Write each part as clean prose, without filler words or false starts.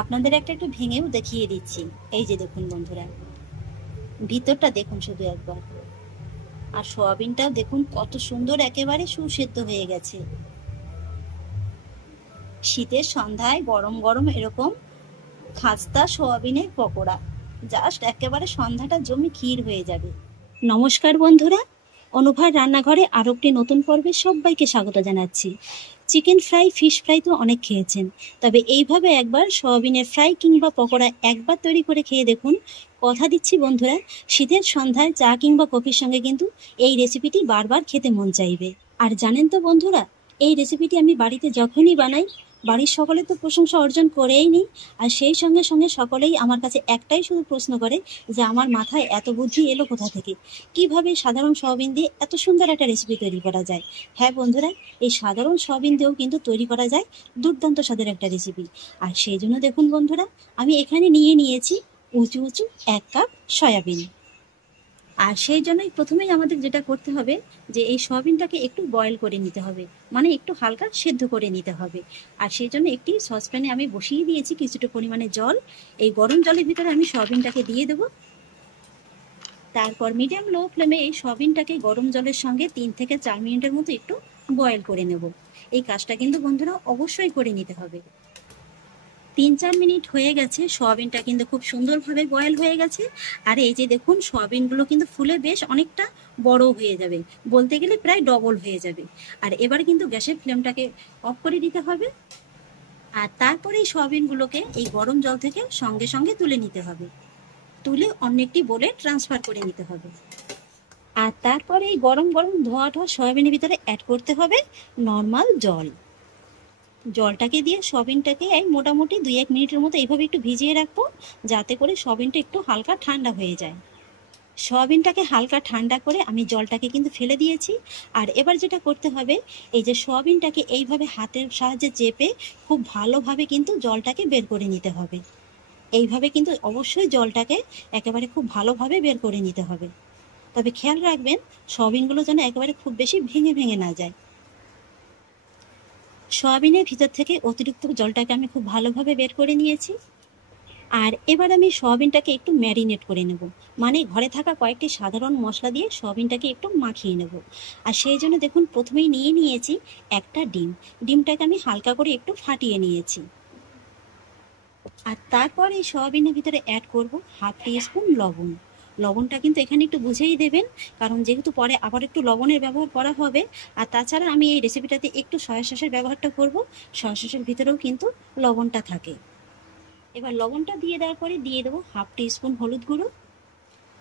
আপনাদের একটু ভেঙেও দেখিয়ে দিচ্ছি। এই যে দেখুন বন্ধুরা, ভিতরটা দেখুন শুধু একবার। আর সোয়াবিনটাও দেখুন কত সুন্দর, একেবারে সুসেদ্ধ হয়ে গেছে। শীতের সন্ধ্যায় গরম গরম এরকম খাস্তা সোয়াবিনের পকোড়া, জাস্ট একেবারে সন্ধ্যাটা জমি ক্ষীর হয়ে যাবে। নমস্কার বন্ধুরা, অনুভার রান্নাঘরে আরো একটি নতুন পর্বে সবাইকে স্বাগত জানাচ্ছি। চিকেন ফ্রাই, ফিশ ফ্রাই তো অনেক খেয়েছেন, তবে এইভাবে একবার সোয়াবিনের ফ্রাই কিংবা পকোড়া একবার তৈরি করে খেয়ে দেখুন। কথা দিচ্ছি বন্ধুরা, শীতের সন্ধ্যায় চা কিংবা কফির সঙ্গে কিন্তু এই রেসিপিটি বারবার খেতে মন চাইবে। আর জানেন তো বন্ধুরা, এই রেসিপিটি আমি বাড়িতে যখনই বানাই, বাড়ির সকলে তো প্রশংসা অর্জন করেই নিই, আর সেই সঙ্গে সঙ্গে সকলেই আমার কাছে একটাই শুধু প্রশ্ন করে যে আমার মাথায় এত বুদ্ধি এলো কোথা থেকে, কিভাবে সাধারণ সয়াবিন দিয়ে এত সুন্দর একটা রেসিপি তৈরি করা যায়। হ্যাঁ বন্ধুরা, এই সাধারণ সয়াবিন দিয়েও কিন্তু তৈরি করা যায় দুর্দান্ত স্বাদের একটা রেসিপি। আর সেই জন্য দেখুন বন্ধুরা, আমি এখানে নিয়েছি উঁচু উঁচু 1 কাপ সয়াবিন। আর সেই জন্যই প্রথমেই আমাদের যেটা করতে হবে, যে এই সয়াবিনটাকে একটু বয়েল করে নিতে হবে, মানে একটু হালকা সেদ্ধ করে নিতে হবে। আর সেই জন্য একটি সসপ্যানে আমি বসিয়ে দিয়েছি কিছুটা পরিমাণে জল। এই গরম জলের ভিতরে আমি সয়াবিনটাকে দিয়ে দেবো। তারপর মিডিয়াম লো ফ্লেমে এই সয়াবিনটাকে গরম জলের সঙ্গে 3 থেকে 4 মিনিটের মতো একটু বয়েল করে নেব। এই কাজটা কিন্তু বন্ধুরা অবশ্যই করে নিতে হবে। 3-4 মিনিট হয়ে গেছে, সয়াবিনটা কিন্তু খুব সুন্দরভাবে বয়েল হয়ে গেছে। আর এই যে দেখুন, সয়াবিনগুলো কিন্তু ফুলে বেশ অনেকটা বড় হয়ে যাবে, বলতে গেলে প্রায় ডবল হয়ে যাবে। আর এবার কিন্তু গ্যাসের ফ্লেমটাকে অফ করে দিতে হবে। আর তারপরে এই সয়াবিনগুলোকে এই গরম জল থেকে সঙ্গে সঙ্গে তুলে নিতে হবে, তুলে অন্য একটি বোলে ট্রান্সফার করে নিতে হবে। আর তারপরে এই গরম গরম ধোয়া ধোয়া সয়াবিনের ভিতরে অ্যাড করতে হবে নর্মাল জল। জলটাকে দিয়ে সয়াবিনটাকে এই মোটামুটি 2-1 মিনিটের মতো এইভাবে একটু ভিজিয়ে রাখবো, যাতে করে সয়াবিনটা একটু হালকা ঠান্ডা হয়ে যায়। সয়াবিনটাকে হালকা ঠান্ডা করে আমি জলটাকে কিন্তু ফেলে দিয়েছি। আর এবার যেটা করতে হবে, এই যে সয়াবিনটাকে এইভাবে হাতের সাহায্যে চেপে খুব ভালোভাবে কিন্তু জলটাকে বের করে নিতে হবে। এইভাবে কিন্তু অবশ্যই জলটাকে একেবারে খুব ভালোভাবে বের করে নিতে হবে। তবে খেয়াল রাখবেন, সয়াবিনগুলো যেন একেবারে খুব বেশি ভেঙে ভেঙে না যায়। সয়াবিনের ভিতর থেকে অতিরিক্ত জলটাকে আমি খুব ভালোভাবে বের করে নিয়েছি। আর এবার আমি সয়াবিনটাকে একটু ম্যারিনেট করে নেব, মানে ঘরে থাকা কয়েকটি সাধারণ মশলা দিয়ে সয়াবিনটাকে একটু মাখিয়ে নেব। আর সেই জন্য দেখুন, প্রথমেই নিয়েছি একটা ডিম। ডিমটাকে আমি হালকা করে একটু ফাটিয়ে নিয়েছি। আর তারপর এই সয়াবিনের ভিতরে অ্যাড করব 1/2 টিস্পুন লবণ। লবণটা কিন্তু এখানে একটু বুঝেই দেবেন, কারণ যেহেতু পরে আবার একটু লবণের ব্যবহার করা হবে। আর তাছাড়া আমি এই রেসিপিটাতে একটু সয়া সসের ব্যবহারটা করব, সয়া সসের ভিতরেও কিন্তু লবণটা থাকে। এবার লবণটা দিয়ে দেওয়ার পরে দিয়ে দেবো 1/2 টিস্পুন হলুদ গুঁড়ো।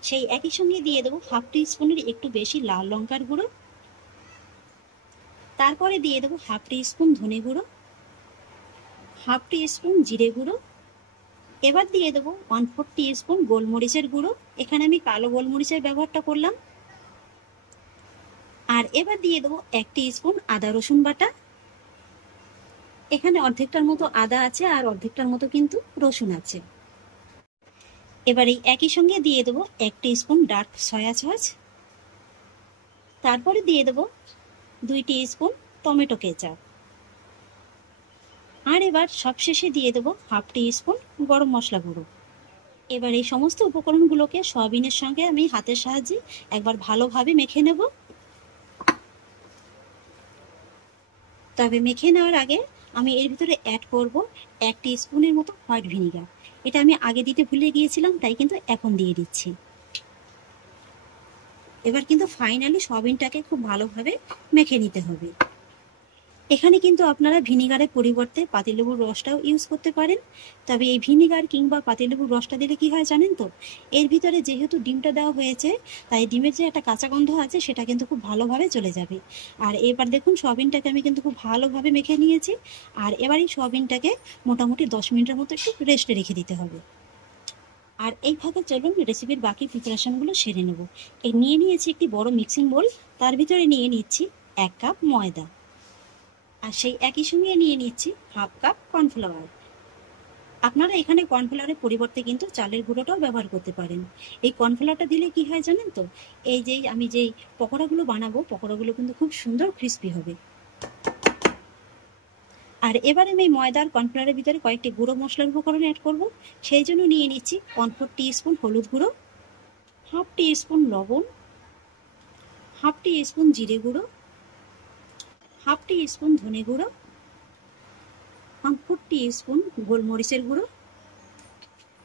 সেই একই সঙ্গে দিয়ে দেবো 1/2 টিস্পুনের একটু বেশি লাল লঙ্কার গুঁড়ো। তারপরে দিয়ে দেবো 1/2 টিস্পুন ধনে গুঁড়ো, 1/2 টিস্পুন জিরে গুঁড়ো। এবার দিয়ে দেবো 1/4 টিস্পুন গোলমরিচের গুঁড়ো। এখানে আমি কালো গোলমরিচের ব্যবহারটা করলাম। আর এবার দিয়ে দেবো 1 টিস্পুন আদা রসুন বাটা। এখানে অর্ধেকটার মতো আদা আছে আর অর্ধেকটার মতো কিন্তু রসুন আছে। এবার এই একই সঙ্গে দিয়ে দেবো 1 টিস্পুন ডার্ক সয়া সস। তারপরে দিয়ে দেবো 2 টিস্পুন টমেটো কেচাপ। আর এবার সবশেষে দিয়ে দেবো 1/2 টিস্পুন গরম মশলা গুঁড়ো। এবার এই সমস্ত উপকরণগুলোকে সয়াবিনের সঙ্গে আমি হাতের সাহায্যে একবার ভালোভাবে মেখে নেব। তবে মেখে নেওয়ার আগে আমি এর ভিতরে অ্যাড করব 1 টিস্পুনের মতো হোয়াইট ভিনিগার। এটা আমি আগে দিতে ভুলে গিয়েছিলাম, তাই কিন্তু এখন দিয়ে দিচ্ছি। এবার কিন্তু ফাইনালি সয়াবিনটাকে খুব ভালোভাবে মেখে নিতে হবে। এখানে কিন্তু আপনারা ভিনিগারের পরিবর্তে পাতিলেবুর রসটাও ইউজ করতে পারেন। তবে এই ভিনিগার কিংবা পাতিলেবুর রসটা দিলে কি হয় জানেন তো, এর ভিতরে যেহেতু ডিমটা দেওয়া হয়েছে, তাই ডিমের যে একটা কাঁচা গন্ধ আছে সেটা কিন্তু খুব ভালোভাবে চলে যাবে। আর এবার দেখুন, সয়াবিনটাকে আমি কিন্তু খুব ভালোভাবে মেখে নিয়েছি। আর এবার এই সয়াবিনটাকে মোটামুটি 10 মিনিটের মতো একটু রেস্টে রেখে দিতে হবে। আর এই ফাঁকে চলুন রেসিপির বাকি প্রিপারেশনগুলো সেরে নেব। নিয়েছি একটি বড় মিক্সিং বোল, তার ভিতরে নিয়ে নিচ্ছি 1 কাপ ময়দা। আর সেই একই সঙ্গে নিয়ে নিচ্ছি 1/2 কাপ কর্নফ্লাওয়ার। আপনারা এখানে কর্নফ্লাওয়ারের পরিবর্তে কিন্তু চালের গুঁড়োটাও ব্যবহার করতে পারেন। এই কর্নফ্লাওয়ারটা দিলে কি হয় জানেন তো, এই যে আমি যেই পকোড়াগুলো বানাবো, পকোড়াগুলো কিন্তু খুব সুন্দর ক্রিস্পি হবে। আর এবার আমি ময়দার কর্নফ্লাওয়ারের ভিতরে কয়েকটি গুঁড়ো মশলার উপকরণ অ্যাড করব। সেই জন্য নিয়ে নিচ্ছি 1/4 টিস্পুন হলুদ গুঁড়ো, 1/2 টিস্পুন লবণ, 1/2 টিস্পুন জিরে গুঁড়ো, 1/2 টিস্পুন ধনে গুঁড়ো, 1/4 টিস্পুন গোলমরিচের গুঁড়ো,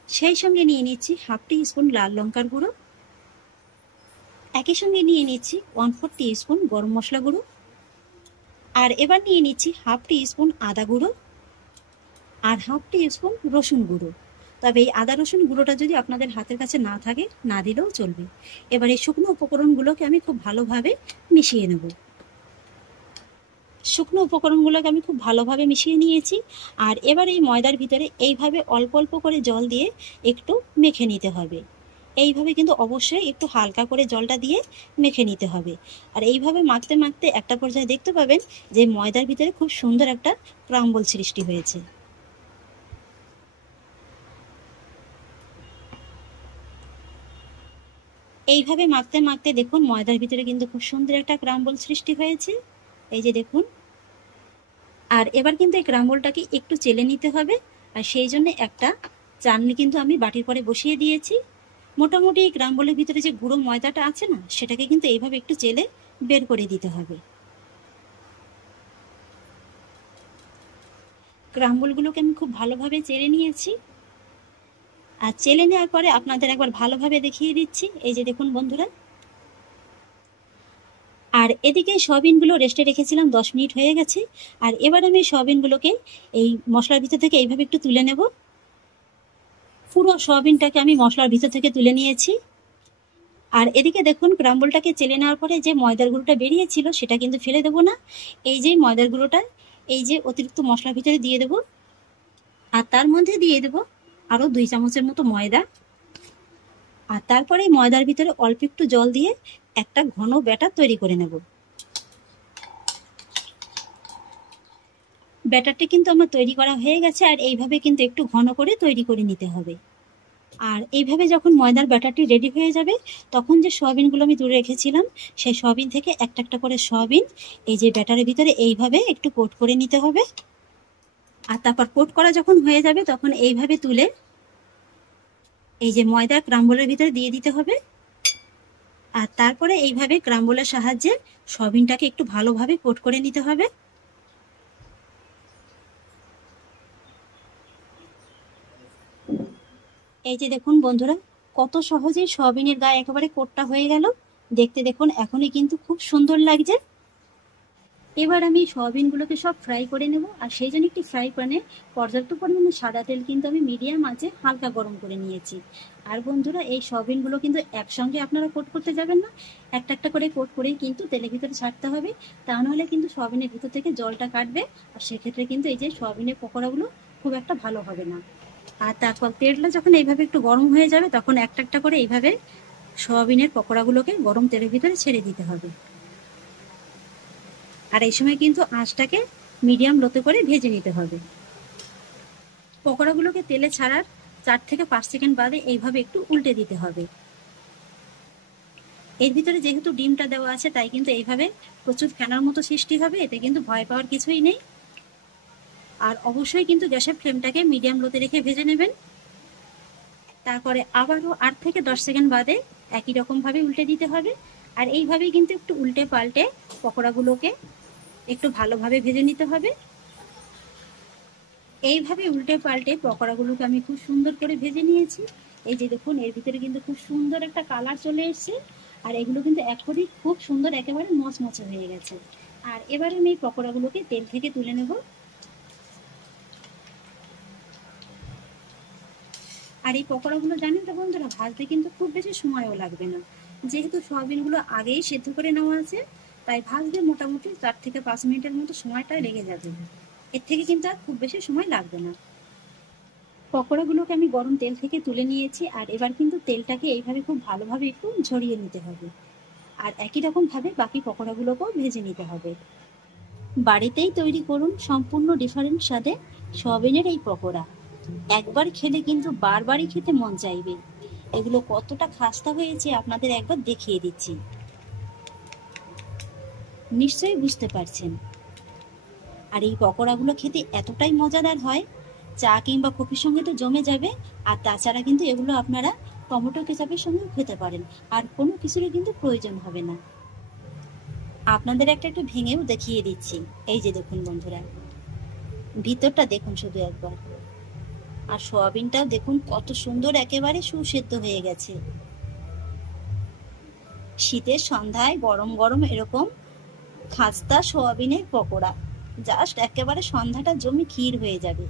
সেই সঙ্গে নিয়ে নিচ্ছি 1/2 টিস্পুন লাল লঙ্কার গুঁড়ো, একই সঙ্গে নিয়ে নিচ্ছি 1/4 টিস্পুন গরম মশলা গুঁড়ো। আর এবার নিয়ে নিচ্ছি 1/2 টিস্পুন আদা গুঁড়ো আর 1/2 টিস্পুন রসুন গুঁড়ো। তবে এই আদা রসুন গুঁড়োটা যদি আপনাদের হাতের কাছে না থাকে, না দিলেও চলবে। এবার এই শুকনো উপকরণগুলোকে আমি খুব ভালোভাবে মিশিয়ে নেব। শুকনো উপকরণগুলোকে আমি খুব ভালোভাবে মিশিয়ে নিয়েছি। আর এবার এই ময়দার ভিতরে এইভাবে অল্প অল্প করে জল দিয়ে একটু মেখে নিতে হবে। এইভাবে কিন্তু অবশ্যই একটু হালকা করে জলটা দিয়ে মেখে নিতে হবে। আর এইভাবে মাখতে মাখতে একটা পর্যায়ে দেখতে পাবেন যে ময়দার ভিতরে খুব সুন্দর একটা ক্রাম্বল সৃষ্টি হয়েছে। এইভাবে মাখতে মাখতে দেখুন ময়দার ভিতরে কিন্তু খুব সুন্দর একটা ক্রাম্বল সৃষ্টি হয়েছে। এই যে দেখুন। আর এবার কিন্তু এই ক্রাম্বলটাকে একটু চেলে নিতে হবে। আর সেই জন্য একটা চালনি কিন্তু আমি বাটির পরে বসিয়ে দিয়েছি। মোটামুটি এই ক্রাম্বলের ভিতরে যে গুঁড়ো ময়দাটা আছে না, সেটাকে কিন্তু এইভাবে একটু চেলে বের করে দিতে হবে। ক্রাম্বলগুলোকে আমি খুব ভালোভাবে চেলে নিয়েছি। আর চেলে নেওয়ার পরে আপনাদের একবার ভালোভাবে দেখিয়ে দিচ্ছি। এই যে দেখুন বন্ধুরা। আর এদিকে সয়াবিনগুলো রেস্টে রেখেছিলাম, 10 মিনিট হয়ে গেছে। আর এবার আমি সয়াবিনগুলোকে এই মশলার ভিতর থেকে এইভাবে একটু তুলে নেব। পুরো সয়াবিনটাকে আমি মশলার ভিতর থেকে তুলে নিয়েছি। আর এদিকে দেখুন ক্রাম্বলটাকে চেলে নেওয়ার পরে যে ময়দার গুঁড়োটা বেরিয়েছিল সেটা কিন্তু ফেলে দেবো না। এই যে ময়দার গুঁড়োটা এই যে অতিরিক্ত মশলার ভিতরে দিয়ে দেব। আর তার মধ্যে দিয়ে দেব আরও 2 চামচের মতো ময়দা। আর তারপরে ময়দার ভিতরে অল্প একটু জল দিয়ে একটা ঘন ব্যাটার তৈরি করে নেব। ব্যাটারটা কিন্তু আমার তৈরি করা হয়ে গেছে। আর এইভাবে কিন্তু একটু ঘন করে তৈরি করে নিতে হবে। আর এইভাবে যখন ময়দার ব্যাটারটি রেডি হয়ে যাবে, তখন যে সয়াবিনগুলো আমি তুলে রেখেছিলাম, সেই সয়াবিন থেকে একটা একটা করে সয়াবিন এই যে ব্যাটারের ভিতরে এইভাবে একটু কোট করে নিতে হবে। আর তারপর কোট করা যখন হয়ে যাবে, তখন এইভাবে তুলে এই যে ময়দা ক্রাম্বলের ভিতরে দিয়ে দিতে হবে। আর তারপরে এইভাবে ক্রাম্বলের সাহায্যে সয়াবিনটাকে একটু ভালোভাবে কোট করে নিতে হবে। এই যে দেখুন বন্ধুরা, কত সহজেই সয়াবিনের গায়ে একেবারে কোটটা হয়ে গেল। দেখতে দেখুন এখনই কিন্তু খুব সুন্দর লাগছে। এবার আমি সয়াবিনগুলোকে সব ফ্রাই করে নেব। আর সেই জন্য একটি ফ্রাই প্যানে পর্যাপ্ত পরিমাণে সাদা তেল কিন্তু আমি মিডিয়াম আঁচে হালকা গরম করে নিয়েছি। আর বন্ধুরা, এই সয়াবিনগুলো কিন্তু একসঙ্গে আপনারা কোট করতে যাবেন না, একটা একটা করে কোট করেই কিন্তু তেলের ভিতরে ছাড়তে হবে। তা নাহলে কিন্তু সয়াবিনের ভিতর থেকে জলটা কাটবে। আর সেক্ষেত্রে কিন্তু এই যে সয়াবিনের পকোড়াগুলো খুব একটা ভালো হবে না। আর তারপর তেলটা যখন এইভাবে একটু গরম হয়ে যাবে, তখন একটা একটা করে এইভাবে সয়াবিনের পকোড়াগুলোকে গরম তেলের ভিতরে ছেড়ে দিতে হবে। আর এই সময় কিন্তু আঁচটাকে মিডিয়াম লোতে করে ভেজে নিতে হবে। পকোড়াগুলোকে তেলে ছাড়ার 4 থেকে 5 সেকেন্ড বাদে এইভাবে একটু উল্টে দিতে হবে। এর ভিতরে যেহেতু ডিমটা দেওয়া আছে, তাই কিন্তু এইভাবে প্রচুর ফেনার মতো সৃষ্টি হবে। এতে কিন্তু ভয় পাওয়ার কিছুই নেই। আর অবশ্যই কিন্তু গ্যাসের ফ্লেমটাকে মিডিয়াম লোতে রেখে ভেজে নেবেন। তারপরে আবারও 8 থেকে 10 সেকেন্ড বাদে একই রকমভাবে উল্টে দিতে হবে। আর এইভাবেই কিন্তু একটু উল্টে পাল্টে পকোড়াগুলোকে একটু ভালোভাবে ভেজে নিতে হবে। এইভাবে উল্টে পাল্টে পকোড়াগুলোকে আমি খুব সুন্দর করে ভেজে নিয়েছি। এই যে দেখুন, এর ভিতরে কিন্তু খুব সুন্দর একটা কালার চলে এসেছে। আর এগুলো কিন্তু এখনই খুব সুন্দর একেবারে মচমচে হয়ে গেছে। আর এবারে আমি এই পকোড়াগুলোকে তেল থেকে তুলে নেব। আর এই পকোড়াগুলো জানেন তো বন্ধুরা, ভাজতে কিন্তু খুব বেশি সময়ও লাগবে না। যেহেতু সয়াবিনগুলো আগেই সেদ্ধ করে নেওয়া আছে, তাই ভাজতে মোটামুটি 4 থেকে 5 মিনিটের মতো সময়টা লেগে যাবে। এর থেকে কিন্তু আর খুব বেশি সময় লাগবে না। পকোড়াগুলোকে আমি গরম তেল থেকে তুলে নিয়েছি। আর এবার কিন্তু তেলটাকে এইভাবে খুব ভালোভাবে একটু ঝরিয়ে নিতে হবে। আর একই রকমভাবে বাকি পকোড়াগুলোকেও ভেজে নিতে হবে। বাড়িতেই তৈরি করুন সম্পূর্ণ ডিফারেন্ট স্বাদে সয়াবিনের এই পকোড়া। একবার খেলে কিন্তু বারবারই খেতে মন চাইবে। এগুলো কতটা খাস্তা হয়েছে আপনাদের একবার দেখিয়ে দিচ্ছি, নিশ্চয়ই বুঝতে পারছেন। আর এই পকোড়াগুলো খেতে এতটাই মজাদার হয়, চা কিংবা কফির সঙ্গে তো জমে যাবে। আর তাছাড়া কিন্তু এগুলো আপনারা টমেটো কেচাপের সঙ্গেও খেতে পারেন, আর কোনো কিছুরই কিন্তু প্রয়োজন হবে না। আপনাদের একটু ভেঙেও দেখিয়ে দিচ্ছি। এই যে দেখুন বন্ধুরা, ভিতরটা দেখুন শুধু একবার। আর সোয়াবিনটাও দেখুন কত সুন্দর একেবারে সুসেদ্ধ হয়ে গেছে। শীতের সন্ধ্যায় গরম গরম এরকম খাস্তা সোয়াবিনের পকোড়া, জাস্ট একেবারে সন্ধ্যাটা জমি ক্ষীর হয়ে যাবে।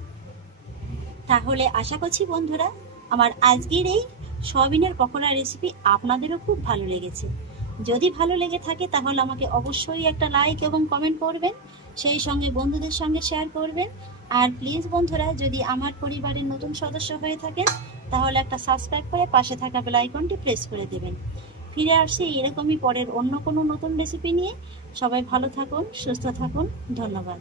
তাহলে আশা করছি বন্ধুরা, আমার আজকের এই সোয়াবিনের পকোড়া রেসিপি আপনাদেরও খুব ভালো লেগেছে। যদি ভালো লেগে থাকে তাহলে আমাকে অবশ্যই একটা লাইক এবং কমেন্ট করবেন, সেই সঙ্গে বন্ধুদের সঙ্গে শেয়ার করবেন। আর প্লিজ বন্ধুরা, যদি আমার পরিবারের নতুন সদস্য হয়ে থাকেন তাহলে একটা সাবস্ক্রাইব করে পাশে থাকা বেল আইকনটি প্রেস করে দেবেন। ফিরে আসছি এরকমই পরের অন্য কোনো নতুন রেসিপি নিয়ে। সবাই ভালো থাকুন, সুস্থ থাকুন, ধন্যবাদ।